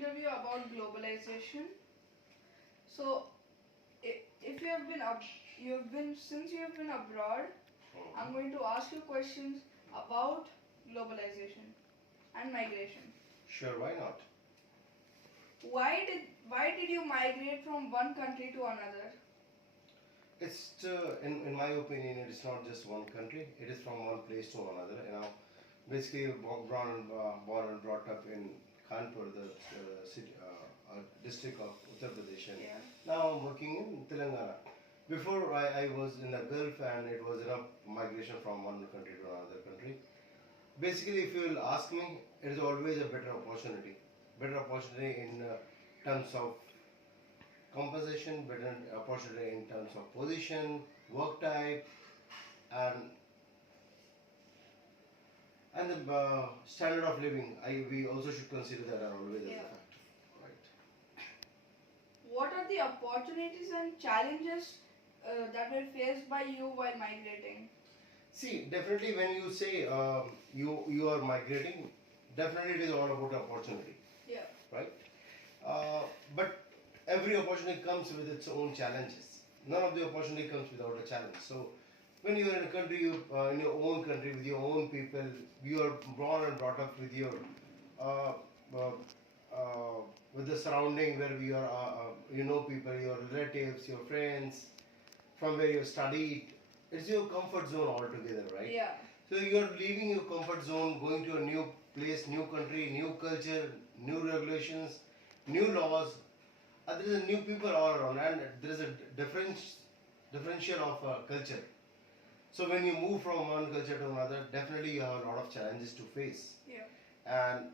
interview about globalization. So, if you have been since you have been abroad, I'm going to ask you questions about globalization and migration. Sure, why not? Why did you migrate from one country to another? It's in my opinion, it is not just one country. It is from one place to another. Basically born and brought up in Kanpur, the city, district of Uttar Pradesh. And Yeah. now I'm working in Telangana. Before I was in the Gulf, and it was migration from one country to another country. Basically, if you will ask me, it is always a better opportunity. Better opportunity in terms of compensation, better opportunity in terms of position, work type, and the standard of living. We also should consider that are always as a Yeah. factor, right? What are the opportunities and challenges that were faced by you while migrating? See, definitely when you say you are migrating, definitely it is all about opportunity, Yeah. right? But every opportunity comes with its own challenges. None of the opportunity comes without a challenge. So when you are in a country, in your own country with your own people, you are born and brought up with your uh, uh, with the surrounding where you are, you know people, your relatives, your friends, from where you studied. It's your comfort zone altogether, right? Yeah. So you are leaving your comfort zone, going to a new place, new country, new culture, new regulations, new laws. There is a new people all around, and there is a differential of culture. So when you move from one culture to another, definitely you have a lot of challenges to face. Yeah. And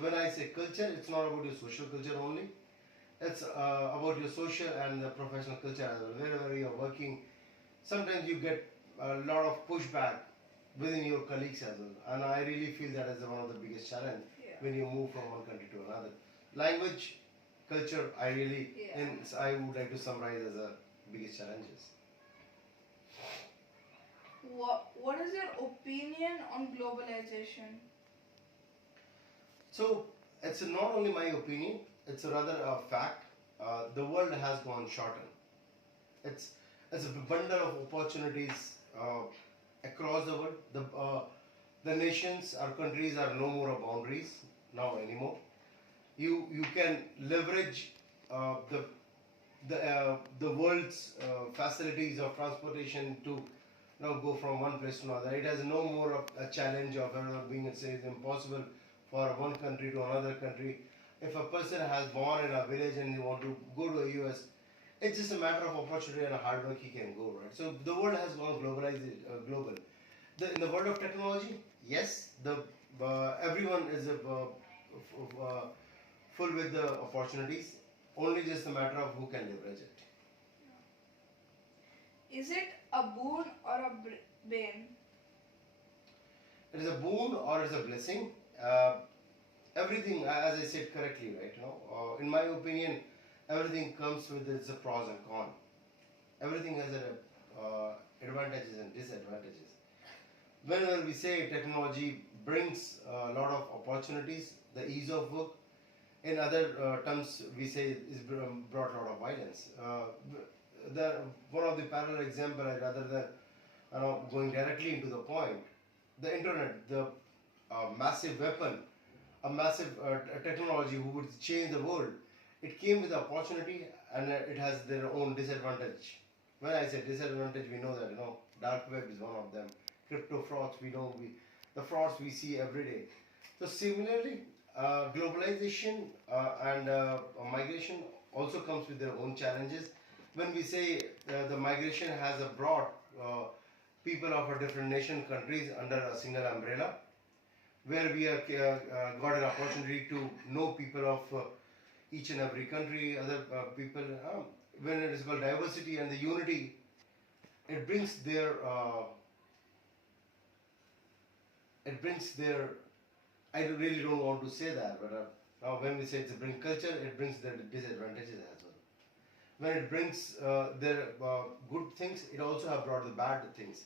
when I say culture, it's not about your social culture only. It's about your social and the professional culture as well. Wherever you are working, sometimes you get a lot of pushback within your colleagues as well. And I really feel that is one of the biggest challenge Yeah. when you move from one country to another. Language, culture, Yeah. I would like to summarize as the biggest challenges. What is your opinion on globalization? So it's not only my opinion; it's a rather a fact. The world has gone shorter. It's it's a bundle of opportunities across the world. The nations, our countries are no more boundaries now anymore. You can leverage the the world's facilities of transportation to now go from one place to another. It has no more of a challenge of being it's impossible for one country to another country. If a person has born in a village and he want to go to a US, it's just a matter of opportunity and hard work he can go, right? So the world has gone global. In the world of technology, yes, the everyone is full with the opportunities. Only just a matter of who can leverage it. Is it a boon or a bane? It is a boon or it's a blessing. Uh, Everything, as I said correctly, right? In my opinion, everything comes with its pros and cons. Everything has advantages and disadvantages. Whenever we say technology brings a lot of opportunities, the ease of work, in other terms, we say it's brought a lot of violence. One of the parallel example, rather than going directly into the point, the internet, the massive weapon, a massive technology who would change the world. It came with the opportunity, and it has their own disadvantage. When I say disadvantage, we know that dark web is one of them. Crypto frauds, the frauds we see every day. So similarly, globalization and migration also comes with their own challenges. When we say the migration has brought people of a different nation, countries under a single umbrella, where we have got an opportunity to know people of each and every country, other people. When it is called diversity and the unity, it brings their. I really don't want to say that, but now when we say it's bring culture, it brings their disadvantages as well. When it brings their good things, it also have brought the bad things.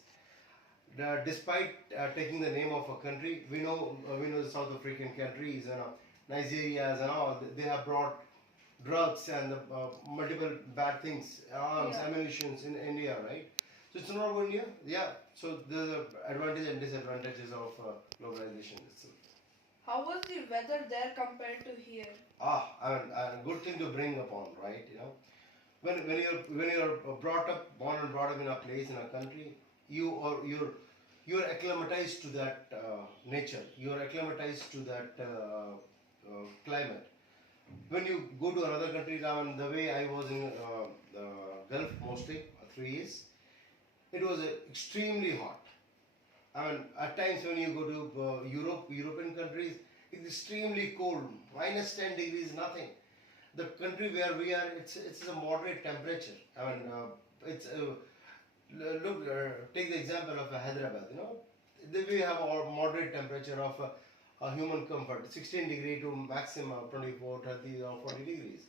Despite taking the name of a country, we know the South African country is Nigerias and all, they have brought drugs and multiple bad things, arms, Yeah. ammunitions in India, right? So it's not about India. Yeah. So the advantages and disadvantages of globalization itself. How was the weather there compared to here? I mean, a good thing to bring upon, right? When you're brought up, born and brought up in a place in a country, you're acclimatized to that nature. You're acclimatized to that climate. When you go to another country, now, and the way I was in the Gulf mostly 3 years, it was extremely hot. I mean, at times when you go to European countries, it's extremely cold, -10 degrees, nothing. The country where we are, it's a moderate temperature. I mean, it's look. Take the example of Hyderabad. We have a moderate temperature of a human comfort, 16 degree to maximum 24, 30 or 40 degrees.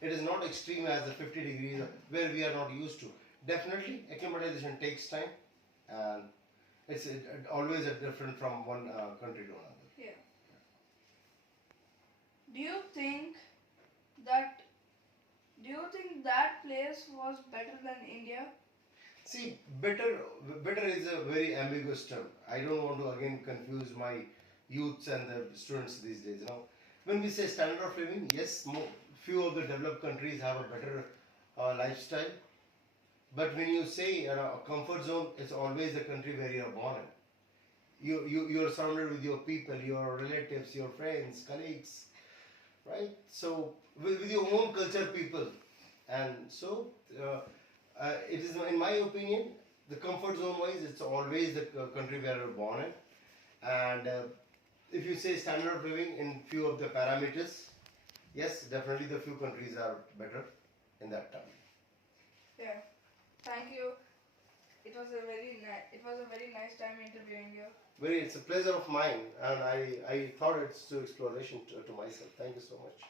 It is not extreme as the 50 degrees where we are not used to. Definitely, acclimatization takes time, and it's always different from one country to another. Yeah. Do you think that place was better than India? See, better is a very ambiguous term. I don't want to again confuse my youths and the students these days. When we say standard of living, yes, few of the developed countries have a better lifestyle. But when you say a comfort zone, it's always the country where you are born in. You're surrounded with your people, your relatives, your friends, colleagues, right? So with your own culture people, and so it is, in my opinion, the comfort zone wise, it's always the country where you're born in. And if you say standard of living in few of the parameters, yes, definitely the few countries are better in that term. Yeah. Thank you. It was a very nice time interviewing you. It's a pleasure of mine, and I thought it's to exploration to myself. Thank you so much.